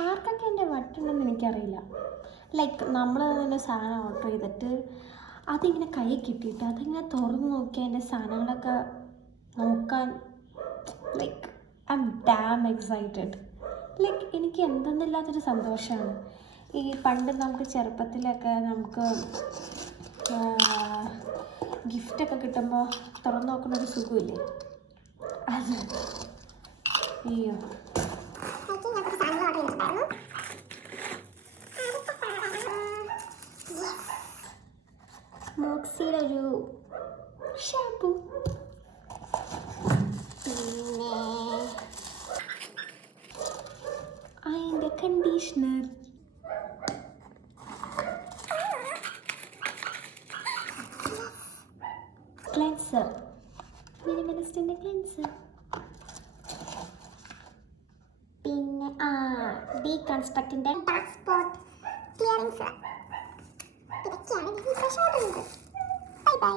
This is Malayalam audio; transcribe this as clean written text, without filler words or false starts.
ആർക്കൊക്കെ എൻ്റെ വട്ടുണ്ടെന്ന് എനിക്കറിയില്ല. ലൈക്ക് നമ്മൾ തന്നെ സാധനം ഓർഡർ ചെയ്തിട്ട് അതിങ്ങനെ കൈ കിട്ടിയിട്ട് അതിങ്ങനെ തുറന്ന് നോക്കി അതിൻ്റെ സാധനങ്ങളൊക്കെ നോക്കാൻ like I M dam excited. Like എനിക്ക് എന്തെന്നില്ലാത്തൊരു സന്തോഷമാണ്. ഈ പണ്ട് നമുക്ക് ചെറുപ്പത്തിലൊക്കെ നമുക്ക് ഗിഫ്റ്റൊക്കെ കിട്ടുമ്പോൾ തുറന്ന് നോക്കുന്നൊരു സുഖമില്ലേ, അത് അയ്യോ. മോക്സിയുടെ ഒരു ഷാമ്പു, പിന്നെ അതിൻ്റെ കണ്ടീഷണർ, ക്ലെൻസർ, മിനിമലിസ്റ്റിൻ്റെ ക്ലെൻസർ, പിന്നെ ഡീകൺസ്ട്രക്റ്റിൻ്റെ ഡാർക്ക് സ്പോട്ട് ക്ലിയറിംഗ് സെറം. ഇതൊക്കെയാണ് ഞാൻ ഈ പ്രാവശ്യം ഓർഡർ ചെയ്തത്. Bye bye.